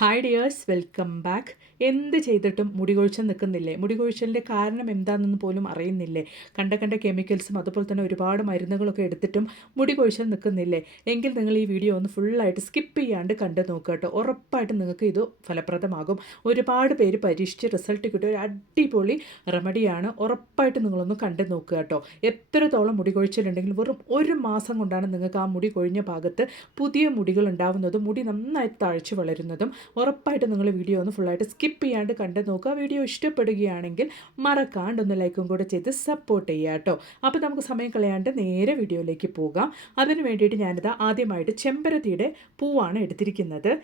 Hi dears, welcome back. എന്ത് ചെയ്തിട്ടും മുടി കൊഴിച്ചൽ നിൽക്കുന്നില്ലേ? മുടി കൊഴിച്ചലിൻ്റെ കാരണം എന്താണെന്ന് പോലും അറിയുന്നില്ലേ? കണ്ട കെമിക്കൽസും അതുപോലെ തന്നെ ഒരുപാട് മരുന്നുകളൊക്കെ എടുത്തിട്ടും മുടി കൊഴിച്ചൽ നിൽക്കുന്നില്ലേ? എങ്കിൽ നിങ്ങൾ ഈ വീഡിയോ ഒന്ന് ഫുള്ളായിട്ട് സ്കിപ്പ് ചെയ്യാണ്ട് കണ്ടു നോക്കുക കേട്ടോ. ഉറപ്പായിട്ടും നിങ്ങൾക്ക് ഇത് ഫലപ്രദമാകും. ഒരുപാട് പേര് പരീക്ഷിച്ച് റിസൾട്ട് കിട്ടിയ ഒരു അടിപൊളി റെമഡിയാണ്. ഉറപ്പായിട്ടും നിങ്ങളൊന്ന് കണ്ടു നോക്കുക കേട്ടോ. എത്രത്തോളം മുടി കൊഴിച്ചിലുണ്ടെങ്കിലും വെറും ഒരു മാസം കൊണ്ടാണ് നിങ്ങൾക്ക് ആ മുടി കൊഴിഞ്ഞ ഭാഗത്ത് പുതിയ മുടികൾ ഉണ്ടാവുന്നതും മുടി നന്നായി തഴച്ച് വളരുന്നതും. ഉറപ്പായിട്ട് നിങ്ങൾ വീഡിയോ ഒന്ന് ഫുള്ളായിട്ട് സ്കിപ്പ് ചെയ്യാണ്ട് കണ്ടു നോക്കുക. വീഡിയോ ഇഷ്ടപ്പെടുകയാണെങ്കിൽ മറക്കാണ്ട് ഒന്ന് ലൈക്കും കൂടെ ചെയ്ത് സപ്പോർട്ട് ചെയ്യുക കേട്ടോ. അപ്പോൾ നമുക്ക് സമയം കളയാണ്ട് നേരെ വീഡിയോയിലേക്ക് പോകാം. അതിന് വേണ്ടിയിട്ട് ഞാനിത് ആദ്യമായിട്ട് ചെമ്പരത്തിയുടെ പൂവാണ് എടുത്തിരിക്കുന്നത്.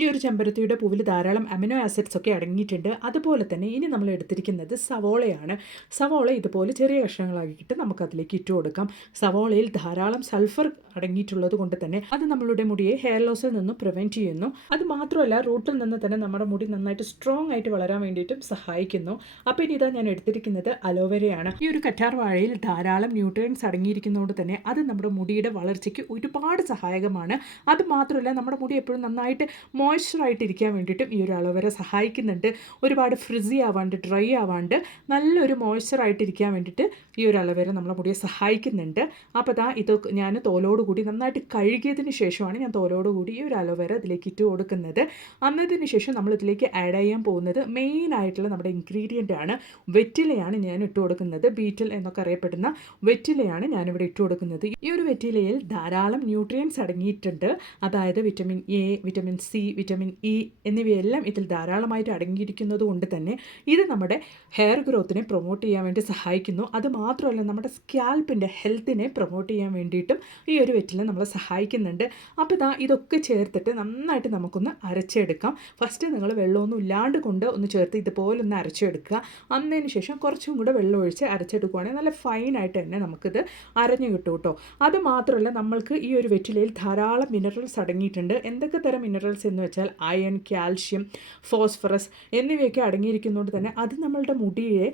ഈ ഒരു ചെമ്പരത്തിയുടെ പൂവിൽ ധാരാളം അമിനോ ആസിഡ്സ് ഒക്കെ അടങ്ങിയിട്ടുണ്ട്. അതുപോലെ തന്നെ ഇനി നമ്മൾ എടുത്തിരിക്കുന്നത് സവോളയാണ്. സവോള ഇതുപോലെ ചെറിയ കഷ്ണങ്ങളാക്കിയിട്ട് നമുക്കതിലേക്ക് ഇട്ട് കൊടുക്കാം. സവോളയിൽ ധാരാളം സൾഫർ അടങ്ങിയിട്ടുള്ളത് കൊണ്ട് തന്നെ അത് നമ്മളുടെ മുടിയെ ഹെയർ ലോസിൽ നിന്നും പ്രിവെൻറ്റ് ചെയ്യുന്നു. അത് മാത്രമല്ല റൂട്ടിൽ നിന്ന് തന്നെ നമ്മുടെ മുടി നന്നായിട്ട് സ്ട്രോങ് ആയിട്ട് വളരാൻ വേണ്ടിയിട്ടും സഹായിക്കുന്നു. അപ്പോൾ ഇനി ഇതാ ഞാൻ എടുത്തിരിക്കുന്നത് അലോവേരയാണ്. ഈ ഒരു കറ്റാർ വാഴയിൽ ധാരാളം ന്യൂട്രിയൻസ് അടങ്ങിയിരിക്കുന്നതുകൊണ്ട് തന്നെ അത് നമ്മുടെ മുടിയുടെ വളർച്ചയ്ക്ക് ഒരുപാട് സഹായകമാണ്. അത് മാത്രമല്ല നമ്മുടെ മുടി എപ്പോഴും നന്നായിട്ട് മോയ്സ്ചറായിട്ടിരിക്കാൻ വേണ്ടിയിട്ടും ഈ ഒരു അലോവേര സഹായിക്കുന്നുണ്ട്. ഒരുപാട് ഫ്രിസി ആവാണ്ട് ഡ്രൈ ആവാണ്ട് നല്ലൊരു മോയ്സ്ചറായിട്ടിരിക്കാൻ വേണ്ടിയിട്ട് ഈ ഒരു അലോവേര നമ്മളെ മുടിയെ സഹായിക്കുന്നുണ്ട്. അപ്പോൾ ഇത് ഞാൻ തോലോടുകൂടി നന്നായിട്ട് കഴുകിയതിന് ശേഷമാണ് ഞാൻ തോലോടുകൂടി ഈ ഒരു അലോവേര ഇതിലേക്ക് ഇട്ട് കൊടുക്കുന്നത്. അന്നതിന് ശേഷം നമ്മൾ ഇതിലേക്ക് ആഡ് ചെയ്യാൻ പോകുന്നത് മെയിനായിട്ടുള്ള നമ്മുടെ ഇൻഗ്രീഡിയൻ്റ് ആണ്. വെറ്റിലയാണ് ഞാൻ ഇട്ട് കൊടുക്കുന്നത്. ബീറ്റിൽ എന്നൊക്കെ അറിയപ്പെടുന്ന വെറ്റിലയാണ് ഞാനിവിടെ ഇട്ട് കൊടുക്കുന്നത്. ഈ ഒരു വെറ്റിലയിൽ ധാരാളം ന്യൂട്രിയൻസ് അടങ്ങിയിട്ടുണ്ട്. അതായത് vitamin A, vitamin C, vitamin E എന്നിവയെല്ലാം ഇതിൽ ധാരാളമായിട്ട് അടങ്ങിയിരിക്കുന്നത് കൊണ്ട് തന്നെ ഇത് നമ്മുടെ ഹെയർ ഗ്രോത്തിനെ പ്രൊമോട്ട് ചെയ്യാൻ വേണ്ടി സഹായിക്കുന്നു. അത് മാത്രമല്ല നമ്മുടെ സ്കാൽപ്പിൻ്റെ ഹെൽത്തിനെ പ്രൊമോട്ട് ചെയ്യാൻ വേണ്ടിയിട്ടും ഈ ഒരു വെറ്റില നമ്മളെ സഹായിക്കുന്നുണ്ട്. അപ്പോൾ ഇതൊക്കെ ചേർത്തിട്ട് നന്നായിട്ട് നമുക്കൊന്ന് അരച്ചെടുക്കാം. ഫസ്റ്റ് നിങ്ങൾ വെള്ളമൊന്നും ഇല്ലാണ്ട് കൊണ്ട് ഒന്ന് ചേർത്ത് ഇതുപോലെ ഒന്ന് അരച്ചെടുക്കുക. അന്നതിന് ശേഷം കുറച്ചും കൂടെ വെള്ളം ഒഴിച്ച് അരച്ചെടുക്കുകയാണെങ്കിൽ നല്ല ഫൈനായിട്ട് തന്നെ നമുക്കിത് അരഞ്ഞു കിട്ടും കേട്ടോ. അത് മാത്രമല്ല നമ്മൾക്ക് ഈ ഒരു വെറ്റിലയിൽ ധാരാളം മിനറൽസ് അടങ്ങിയിട്ടുണ്ട്. എന്തൊക്കെ തരം മിനറൽസ് എന്ന് വെച്ചാൽ അയൺ, കാൽഷ്യം, ഫോസ്ഫറസ് എന്നിവയൊക്കെ അടങ്ങിയിരിക്കുന്നതുകൊണ്ട് തന്നെ അത് നമ്മളുടെ മുടിയെ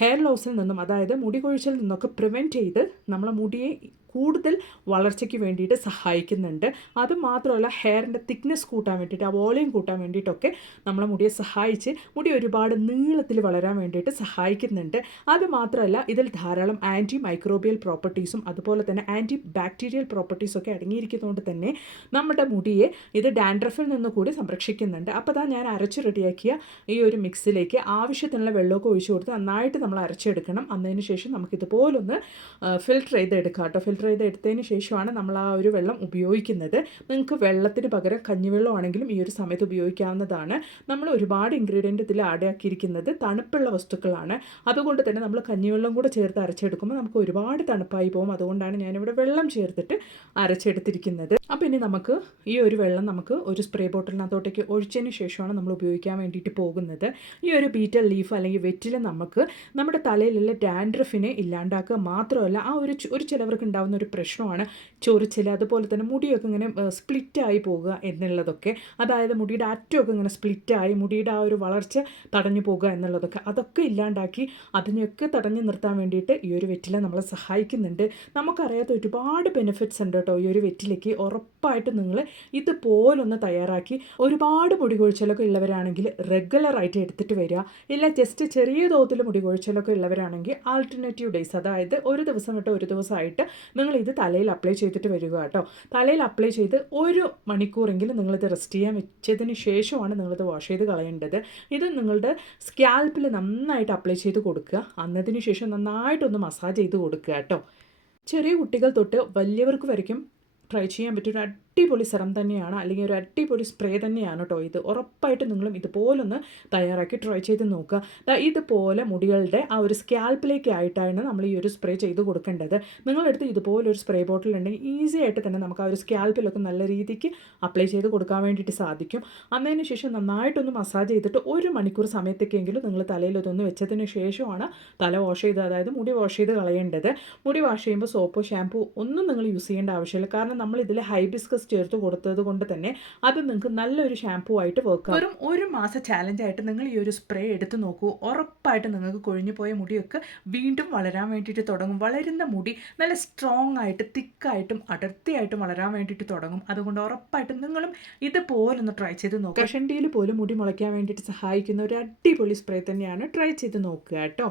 ഹെയർ ലോസിൽ നിന്നും അതായത് മുടി കൊഴിച്ചിൽ നിന്നൊക്കെ പ്രിവെൻറ്റ് ചെയ്ത് നമ്മളെ മുടിയെ കൂടുതൽ വളർച്ചയ്ക്ക് വേണ്ടിയിട്ട് സഹായിക്കുന്നുണ്ട്. അതുമാത്രമല്ല ഹെയറിൻ്റെ തിക്നെസ് കൂട്ടാൻ വേണ്ടിയിട്ട്, ആ വോളിയം കൂട്ടാൻ വേണ്ടിയിട്ടൊക്കെ നമ്മളെ മുടിയെ സഹായിച്ച് മുടി ഒരുപാട് നീളത്തിൽ വളരാൻ വേണ്ടിയിട്ട് സഹായിക്കുന്നുണ്ട്. അതുമാത്രമല്ല ഇതിൽ ധാരാളം ആൻറ്റി മൈക്രോബിയൽ പ്രോപ്പർട്ടീസും അതുപോലെ തന്നെ ആൻറ്റി ബാക്ടീരിയൽ പ്രോപ്പർട്ടീസൊക്കെ അടങ്ങിയിരിക്കുന്നതുകൊണ്ട് തന്നെ നമ്മുടെ മുടിയെ ഇത് ഡാൻഡ്രഫിൽ നിന്ന് കൂടി സംരക്ഷിക്കുന്നുണ്ട്. അപ്പോൾ ഞാൻ അരച്ച് റെഡിയാക്കിയ ഈ ഒരു മിക്സിലേക്ക് ആവശ്യത്തിനുള്ള വെള്ളമൊക്കെ ഒഴിച്ചു കൊടുത്ത് നന്നായിട്ട് നമ്മൾ അരച്ചെടുക്കണം. അന്നതിന് ശേഷം നമുക്കിതുപോലൊന്ന് ഫിൽറ്റർ ചെയ്തെടുക്കാം കേട്ടോ. ഫിൽറ്റർ ചെയ്തെടുത്തതിന് ശേഷമാണ് നമ്മൾ ആ ഒരു വെള്ളം ഉപയോഗിക്കുന്നത്. നിങ്ങൾക്ക് വെള്ളത്തിന് പകരം കഞ്ഞിവെള്ളമാണെങ്കിലും ഈ ഒരു സമയത്ത് ഉപയോഗിക്കാവുന്നതാണ്. നമ്മൾ ഒരുപാട് ഇൻഗ്രീഡിയൻറ്റ് ഇതിൽ ആഡ് ആക്കിയിരിക്കുന്നത് തണുപ്പുള്ള വസ്തുക്കളാണ്. അതുകൊണ്ട് തന്നെ നമ്മൾ കഞ്ഞിവെള്ളം കൂടെ ചേർത്ത് അരച്ചെടുക്കുമ്പോൾ നമുക്ക് ഒരുപാട് തണുപ്പായി പോകും. അതുകൊണ്ടാണ് ഞാനിവിടെ വെള്ളം ചേർത്തിട്ട് അരച്ചെടുത്തിരിക്കുന്നത്. അപ്പോൾ ഇനി നമുക്ക് ഈ ഒരു വെള്ളം നമുക്ക് ഒരു സ്പ്രേ ബോട്ടിലിനകത്തോട്ടേക്ക് ഒഴിച്ചതിന് ശേഷമാണ് നമ്മൾ ഉപയോഗിക്കാൻ വേണ്ടിയിട്ട് പോകുന്നത്. ഈ ഒരു ബീറ്റൽ ലീഫ് അല്ലെങ്കിൽ വെറ്റില നമുക്ക് നമ്മുടെ തലയിലുള്ള ഡാൻഡ്രഫിനെ ഇല്ലാണ്ടാക്കുക മാത്രമല്ല ആ ഒരു ചിലവർക്ക് ഉണ്ടാകുന്ന ഒരു പ്രശ്നമാണ് ചൊറിച്ചിൽ, അതുപോലെ തന്നെ മുടിയൊക്കെ ഇങ്ങനെ സ്പ്ലിറ്റായി പോകുക എന്നുള്ളതൊക്കെ. അതായത് മുടിയുടെ അറ്റമൊക്കെ ഇങ്ങനെ സ്പ്ലിറ്റായി മുടിയുടെ ആ ഒരു വളർച്ച തടഞ്ഞു പോകുക എന്നുള്ളതൊക്കെ. അതൊക്കെ ഇല്ലാണ്ടാക്കി അതിനെയൊക്കെ തടഞ്ഞു നിർത്താൻ വേണ്ടിയിട്ട് ഈ ഒരു വെറ്റില നമ്മളെ സഹായിക്കുന്നുണ്ട്. നമുക്കറിയാത്ത ഒരുപാട് ബെനിഫിറ്റ്സ് ഉണ്ട് കേട്ടോ ഈ ഒരു വെറ്റിലയ്ക്ക്. ഉറപ്പായിട്ടും നിങ്ങൾ ഇതുപോലൊന്ന് തയ്യാറാക്കി ഒരുപാട് മുടി കൊഴിച്ചിലൊക്കെ ഉള്ളവരാണെങ്കിൽ റെഗുലറായിട്ട് എടുത്തിട്ട് വരിക. ഇല്ല ജസ്റ്റ് ചെറിയ തോതിൽ മുടി കൊഴിച്ചിലൊക്കെ ഉള്ളവരാണെങ്കിൽ ആൾട്ടർനേറ്റീവ് ഡേയ്സ്, അതായത് ഒരു ദിവസം വിട്ട് ഒരു ദിവസമായിട്ട് നിങ്ങൾ ഇത് തലയിൽ അപ്ലൈ ചെയ്തിട്ട് വരിക കേട്ടോ. തലയിൽ അപ്ലൈ ചെയ്ത് 1 മണിക്കൂറെങ്കിലും നിങ്ങളിത് റെസ്റ്റ് ചെയ്യാൻ വെച്ചതിന് ശേഷമാണ് നിങ്ങളിത് വാഷ് ചെയ്ത് കളയേണ്ടത്. ഇത് നിങ്ങളുടെ സ്കാൽപ്പിൽ നന്നായിട്ട് അപ്ലൈ ചെയ്ത് കൊടുക്കുക. അന്നതിന് ശേഷം നന്നായിട്ടൊന്ന് മസാജ് ചെയ്ത് കൊടുക്കുക കേട്ടോ. ചെറിയ കുട്ടികൾ തൊട്ട് വലിയവർക്ക് വരയ്ക്കും ട്രൈ ചെയ്യാൻ പറ്റിയൊരു അടിപൊളി സെറം തന്നെയാണ്, അല്ലെങ്കിൽ ഒരു അടിപൊളി സ്പ്രേ തന്നെയാണ് കേട്ടോ ഇത്. ഉറപ്പായിട്ട് നിങ്ങളും ഇതുപോലൊന്ന് തയ്യാറാക്കി ട്രൈ ചെയ്ത് നോക്കുക. ഇതുപോലെ മുടികളുടെ ആ ഒരു സ്കാൽപ്പിലേക്ക് ആയിട്ടാണ് നമ്മൾ ഈ ഒരു സ്പ്രേ ചെയ്ത് കൊടുക്കേണ്ടത്. നിങ്ങളെടുത്ത് ഇതുപോലൊരു സ്പ്രേ ബോട്ടിൽ ഉണ്ടെങ്കിൽ ഈസി ആയിട്ട് തന്നെ നമുക്ക് ആ ഒരു സ്കാൽപ്പിലൊക്കെ നല്ല രീതിക്ക് അപ്ലൈ ചെയ്ത് കൊടുക്കാൻ വേണ്ടിയിട്ട് സാധിക്കും. അന്നതിന് ശേഷം നന്നായിട്ടൊന്ന് മസാജ് ചെയ്തിട്ട് 1 മണിക്കൂർ സമയത്തേക്കെങ്കിലും നിങ്ങൾ തലയിൽ ഇതൊന്ന് വെച്ചതിന് ശേഷമാണ് തല വാഷ് ചെയ്ത്, അതായത് മുടി വാഷ് ചെയ്ത് കളയേണ്ടത്. മുടി വാഷ് ചെയ്യുമ്പോൾ സോപ്പോ ഷാമ്പൂ ഒന്നും നിങ്ങൾ യൂസ് ചെയ്യേണ്ട ആവശ്യമില്ല. കാരണം നമ്മൾ ഇതിൽ ഹൈബിസ്കസ് പ്രോസസ്സ് ചേർത്ത് കൊടുത്തത് കൊണ്ട് തന്നെ അത് നിങ്ങൾക്ക് നല്ലൊരു ഷാമ്പൂ ആയിട്ട് വർക്ക് ആവും. വെറും ഒരു മാസം ചാലഞ്ചായിട്ട് നിങ്ങൾ ഈ ഒരു സ്പ്രേ എടുത്ത് നോക്കൂ. ഉറപ്പായിട്ട് നിങ്ങൾക്ക് കൊഴിഞ്ഞു പോയ മുടിയൊക്കെ വീണ്ടും വളരാൻ വേണ്ടിയിട്ട് തുടങ്ങും. വളരുന്ന മുടി നല്ല സ്ട്രോങ് ആയിട്ട് തിക്കായിട്ടും അടർത്തിയായിട്ടും വളരാൻ വേണ്ടിയിട്ട് തുടങ്ങും. അതുകൊണ്ട് ഉറപ്പായിട്ടും നിങ്ങളും ഇതുപോലൊന്ന് ട്രൈ ചെയ്ത് നോക്കുക. കഷണ്ടിയിൽ പോലും മുടി മുളയ്ക്കാൻ വേണ്ടിയിട്ട് സഹായിക്കുന്ന ഒരു അടിപൊളി സ്പ്രേ തന്നെയാണ്. ട്രൈ ചെയ്ത് നോക്കുക കേട്ടോ.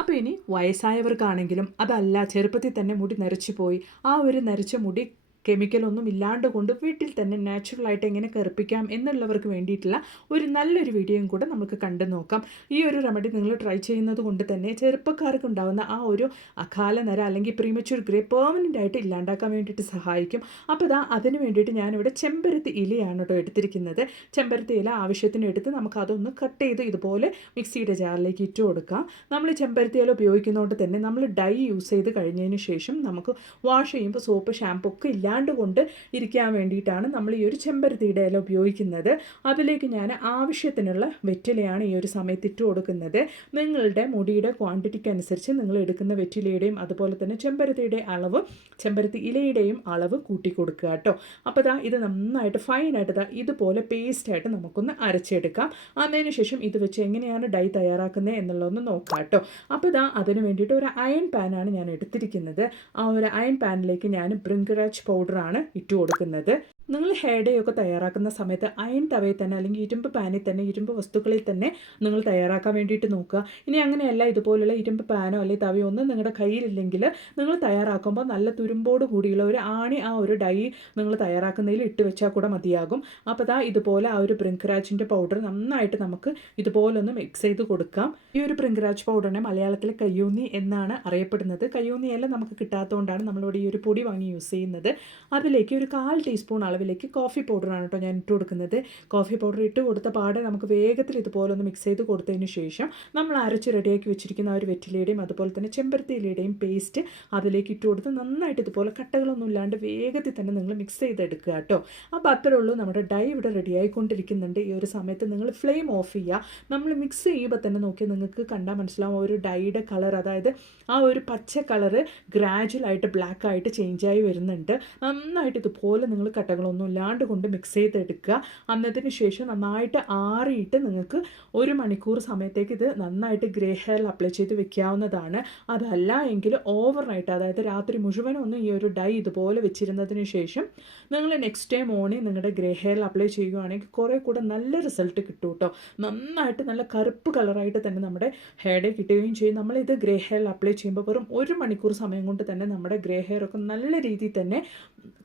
അപ്പോൾ ഇനി വയസ്സായവർക്കാണെങ്കിലും അതല്ല ചെറുപ്പത്തിൽ തന്നെ മുടി നരച്ചു പോയി, ആ ഒരു നരച്ച മുടി കെമിക്കലൊന്നും ഇല്ലാണ്ട് കൊണ്ട് വീട്ടിൽ തന്നെ നാച്ചുറലായിട്ട് എങ്ങനെ കറുപ്പിക്കാം എന്നുള്ളവർക്ക് വേണ്ടിയിട്ടുള്ള ഒരു നല്ലൊരു വീഡിയോയും കൂടെ നമുക്ക് കണ്ടു നോക്കാം. ഈ ഒരു റെമഡി നിങ്ങൾ ട്രൈ ചെയ്യുന്നത് കൊണ്ട് തന്നെ ചെറുപ്പക്കാർക്ക് ഉണ്ടാകുന്ന ആ ഒരു അകാല നര അല്ലെങ്കിൽ പ്രീമച്യൂർ ഗ്രേ പെർമനൻ്റ് ആയിട്ട് ഇല്ലാണ്ടാക്കാൻ വേണ്ടിയിട്ട് സഹായിക്കും. അപ്പോൾ അതിന് വേണ്ടിയിട്ട് ഞാനിവിടെ ചെമ്പരത്തി ഇലയാണ് കേട്ടോ എടുത്തിരിക്കുന്നത്. ചെമ്പരത്തി ഇല ആവശ്യത്തിന് എടുത്ത് നമുക്കതൊന്ന് കട്ട് ചെയ്ത് ഇതുപോലെ മിക്സിയുടെ ജാറിലേക്ക് ഇട്ട് കൊടുക്കാം. നമ്മൾ ചെമ്പരത്തി ഇല ഉപയോഗിക്കുന്നതുകൊണ്ട് തന്നെ നമ്മൾ ഡൈ യൂസ് ചെയ്ത് കഴിഞ്ഞതിന് ശേഷം നമുക്ക് വാഷ് ചെയ്യുമ്പോൾ സോപ്പ് ഷാമ്പു ഒക്കെ ഇല്ലാണ്ട് കൊണ്ട് ഇരിക്കാൻ വേണ്ടിയിട്ടാണ് നമ്മൾ ഈ ഒരു ചെമ്പരത്തിയുടെ ഇല ഉപയോഗിക്കുന്നത്. അതിലേക്ക് ഞാൻ ആവശ്യത്തിനുള്ള വെറ്റിലയാണ് ഈ ഒരു സമയത്ത് ഇട്ട് കൊടുക്കുന്നത്. നിങ്ങളുടെ മുടിയുടെ ക്വാണ്ടിറ്റിക്ക് അനുസരിച്ച് നിങ്ങൾ എടുക്കുന്ന വെറ്റിലയുടെയും അതുപോലെ തന്നെ ചെമ്പരത്തി ഇലയുടെയും അളവ് കൂട്ടി കൊടുക്കുക കേട്ടോ. അപ്പോൾ ഇത് നന്നായിട്ട് ഫൈനായിട്ട് ഇതുപോലെ പേസ്റ്റായിട്ട് നമുക്കൊന്ന് അരച്ചെടുക്കാം. അതിന് ശേഷം ഇത് വെച്ച് എങ്ങനെയാണ് ഡൈ തയ്യാറാക്കുന്നത് എന്നുള്ളതൊന്ന് നോക്കാം കേട്ടോ. അപ്പോൾ അതിന് വേണ്ടിയിട്ട് ഒരു അയൺ പാനാണ് ഞാൻ എടുത്തിരിക്കുന്നത്. ആ ഒരു അയൺ പാനിലേക്ക് ഞാൻ ഭൃംഗരാജ് പൗഡറാണ് ഇട്ട് കൊടുക്കുന്നത്. നിങ്ങൾ ഹെയർ ഡേ ഒക്കെ തയ്യാറാക്കുന്ന സമയത്ത് അയൺ തവയിൽ തന്നെ അല്ലെങ്കിൽ ഇരുമ്പ് പാനിൽ തന്നെ ഇരുമ്പ് വസ്തുക്കളിൽ തന്നെ നിങ്ങൾ തയ്യാറാക്കാൻ വേണ്ടിയിട്ട് നോക്കുക. ഇനി അങ്ങനെയല്ല ഇതുപോലുള്ള ഇരുമ്പ് പാനോ അല്ലെങ്കിൽ തവയോ ഒന്നും നിങ്ങളുടെ കയ്യിലില്ലെങ്കിൽ നിങ്ങൾ തയ്യാറാക്കുമ്പോൾ നല്ല തുരുമ്പോട് കൂടിയുള്ള ഒരു ആണി ആ ഒരു ഡൈ നിങ്ങൾ തയ്യാറാക്കുന്നതിൽ ഇട്ട് വെച്ചാൽ കൂടെ മതിയാകും. അപ്പോൾ ഇതുപോലെ ആ ഒരു ഭൃംഗരാജിൻ്റെ പൗഡർ നന്നായിട്ട് നമുക്ക് ഇതുപോലൊന്ന് മിക്സ് ചെയ്ത് കൊടുക്കാം. ഈ ഒരു ഭൃംഗരാജ് പൗഡറിനെ മലയാളത്തിൽ കയ്യൂന്നി എന്നാണ് അറിയപ്പെടുന്നത്. കയ്യൂന്നിയെല്ലാം നമുക്ക് കിട്ടാത്തതുകൊണ്ടാണ് നമ്മളിവിടെ ഈ ഒരു പൊടി വാങ്ങി യൂസ് ചെയ്യുന്നത്. അതിലേക്ക് ഒരു 1/4 ടീസ്പൂൺ അളവിലേക്ക് കോഫി പൗഡറാണ് കേട്ടോ ഞാൻ ഇട്ട് കൊടുക്കുന്നത്. കോഫി പൗഡർ ഇട്ട് കൊടുത്ത പാടെ നമുക്ക് വേഗത്തിൽ ഇതുപോലെ ഒന്ന് മിക്സ് ചെയ്ത് കൊടുത്തതിന് ശേഷം നമ്മൾ അരച്ച് റെഡിയാക്കി വെച്ചിരിക്കുന്ന ആ ഒരു വെറ്റിലയുടെയും അതുപോലെ തന്നെ ചെമ്പരത്തി ഇലയുടെയും പേസ്റ്റ് അതിലേക്ക് ഇട്ട് കൊടുത്ത് നന്നായിട്ട് ഇതുപോലെ കട്ടകളൊന്നും ഇല്ലാണ്ട് വേഗത്തിൽ തന്നെ നിങ്ങൾ മിക്സ് ചെയ്തെടുക്കുക കേട്ടോ. അപ്പോൾ അത്രേ ഉള്ളൂ, നമ്മുടെ ഡൈ ഇവിടെ റെഡി ആയിക്കൊണ്ടിരിക്കുന്നുണ്ട്. ഈ ഒരു സമയത്ത് നിങ്ങൾ ഫ്ലെയിം ഓഫ് ചെയ്യുക. നമ്മൾ മിക്സ് ചെയ്യുമ്പോൾ തന്നെ നോക്കിയാൽ നിങ്ങൾക്ക് കണ്ടാൽ മനസ്സിലാവും ഒരു ഡൈയുടെ കളർ, അതായത് ആ ഒരു പച്ച കളറ് ഗ്രാജുവലായിട്ട് ബ്ലാക്ക് ആയിട്ട് ചേഞ്ചായി വരുന്നുണ്ട്. നന്നായിട്ട് ഇതുപോലെ നിങ്ങൾ കട്ടകളൊന്നും ഇല്ലാണ്ട് കൊണ്ട് മിക്സ് ചെയ്തെടുക്കുക. അന്നതിന് ശേഷം നന്നായിട്ട് ആറിയിട്ട് നിങ്ങൾക്ക് 1 മണിക്കൂർ സമയത്തേക്ക് ഇത് നന്നായിട്ട് ഗ്രേ ഹെയറിൽ അപ്ലൈ ചെയ്ത് വെക്കാവുന്നതാണ്. അതല്ല എങ്കിൽ ഓവർനൈറ്റ്, അതായത് രാത്രി മുഴുവനും ഒന്ന് ഈ ഒരു ഡൈ ഇതുപോലെ വെച്ചിരുന്നതിന് ശേഷം നിങ്ങൾ നെക്സ്റ്റ് ഡേ മോർണിംഗ് നിങ്ങളുടെ ഗ്രേ ഹെയറിൽ അപ്ലൈ ചെയ്യുകയാണെങ്കിൽ കുറേ കൂടെ നല്ല റിസൾട്ട് കിട്ടും കേട്ടോ. നന്നായിട്ട് നല്ല കറുപ്പ് കളറായിട്ട് തന്നെ നമ്മുടെ ഹെയർ ഡേ കിട്ടുകയും ചെയ്യും. നമ്മളിത് ഗ്രേ ഹെയറിൽ അപ്ലൈ ചെയ്യുമ്പോൾ വെറും 1 മണിക്കൂർ സമയം കൊണ്ട് തന്നെ നമ്മുടെ ഗ്രേ ഹെയർ ഒക്കെ നല്ല രീതിയിൽ തന്നെ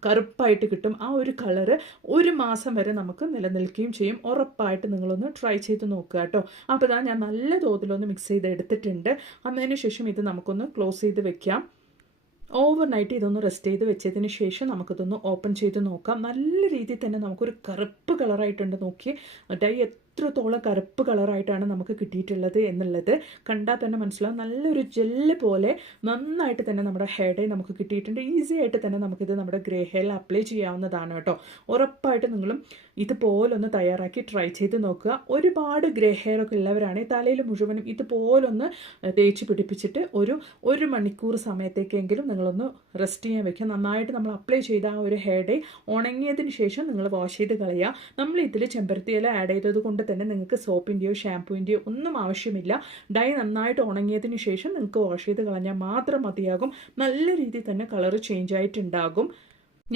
കറുപ്പായിട്ട് കിട്ടും. ആ ഒരു കളറ് 1 മാസം വരെ നമുക്ക് നിലനിൽക്കുകയും ചെയ്യും. ഉറപ്പായിട്ട് നിങ്ങളൊന്ന് ട്രൈ ചെയ്ത് നോക്കുക കേട്ടോ. അപ്പോൾ ഞാൻ നല്ല തോതിലൊന്ന് മിക്സ് ചെയ്ത് എടുത്തിട്ടുണ്ട്. അതിന് ശേഷം ഇത് നമുക്കൊന്ന് ക്ലോസ് ചെയ്ത് വെക്കാം. ഓവർനൈറ്റ് ഇതൊന്ന് റെസ്റ്റ് ചെയ്ത് വെച്ചതിന് ശേഷം നമുക്കിതൊന്ന് ഓപ്പൺ ചെയ്ത് നോക്കാം. നല്ല രീതിയിൽ തന്നെ നമുക്കൊരു കറുപ്പ് കളറായിട്ടുണ്ട്. നോക്കി ഡൈ എത്രത്തോളം കറുപ്പ് കളറായിട്ടാണ് നമുക്ക് കിട്ടിയിട്ടുള്ളത് എന്നുള്ളത് കണ്ടാൽ തന്നെ മനസ്സിലാവും. നല്ലൊരു ജെല്ല് പോലെ നന്നായിട്ട് തന്നെ നമ്മുടെ ഹെയർ ഡൈ നമുക്ക് കിട്ടിയിട്ടുണ്ട്. ഈസി ആയിട്ട് തന്നെ നമുക്കിത് നമ്മുടെ ഗ്രേ ഹെയറിൽ അപ്ലൈ ചെയ്യാവുന്നതാണ് കേട്ടോ. ഉറപ്പായിട്ട് നിങ്ങളും ഇതുപോലൊന്ന് തയ്യാറാക്കി ട്രൈ ചെയ്ത് നോക്കുക. ഒരുപാട് ഗ്രേ ഹെയർ ഒക്കെ ഉള്ളവരാണെങ്കിൽ തലയിൽ മുഴുവനും ഇതുപോലൊന്ന് തേച്ച് പിടിപ്പിച്ചിട്ട് ഒരു മണിക്കൂർ സമയത്തേക്കെങ്കിലും നിങ്ങളൊന്ന് റെസ്റ്റ് ചെയ്യാൻ വെക്കുക. നന്നായിട്ട് നമ്മൾ അപ്ലൈ ചെയ്ത ആ ഒരു ഹെയർ ഡൈ ഉണങ്ങിയതിന് ശേഷം നിങ്ങൾ വാഷ് ചെയ്ത് കളയുക. നമ്മൾ ഇതിൽ ചെമ്പരത്തിയില ആഡ് ചെയ്തത് കൊണ്ട് തന്നെ നിങ്ങൾക്ക് സോപ്പിൻ്റെയോ ഷാമ്പൂവിൻ്റെയോ ഒന്നും ആവശ്യമില്ല. ഡൈ നന്നായിട്ട് ഉണങ്ങിയതിന് ശേഷം നിങ്ങൾക്ക് വാഷ് ചെയ്ത് കളഞ്ഞാൽ മാത്രം മതിയാകും. നല്ല രീതിയിൽ തന്നെ കളർ ചേഞ്ച് ആയിട്ടുണ്ടാകും.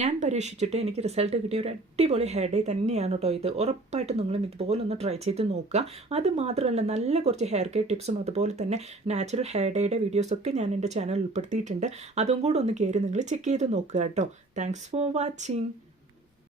ഞാൻ പരീക്ഷിച്ചിട്ട് എനിക്ക് റിസൾട്ട് കിട്ടിയ ഒരു അടിപൊളി ഹെയർ ഡേ തന്നെയാണ് കേട്ടോ ഇത്. ഉറപ്പായിട്ട് നിങ്ങളും ഇതുപോലെ ഒന്ന് ട്രൈ ചെയ്ത് നോക്കുക. അത് മാത്രമല്ല നല്ല കുറച്ച് ഹെയർ കെയർ ടിപ്സും അതുപോലെ തന്നെ നാച്ചുറൽ ഹെയർ ഡേയുടെ വീഡിയോസൊക്കെ ഞാൻ എൻ്റെ ചാനൽ ഉൾപ്പെടുത്തിയിട്ടുണ്ട്. അതും കൂടെ ഒന്ന് കയറി നിങ്ങൾ ചെക്ക് ചെയ്ത് നോക്കുക കേട്ടോ. Thanks for watching.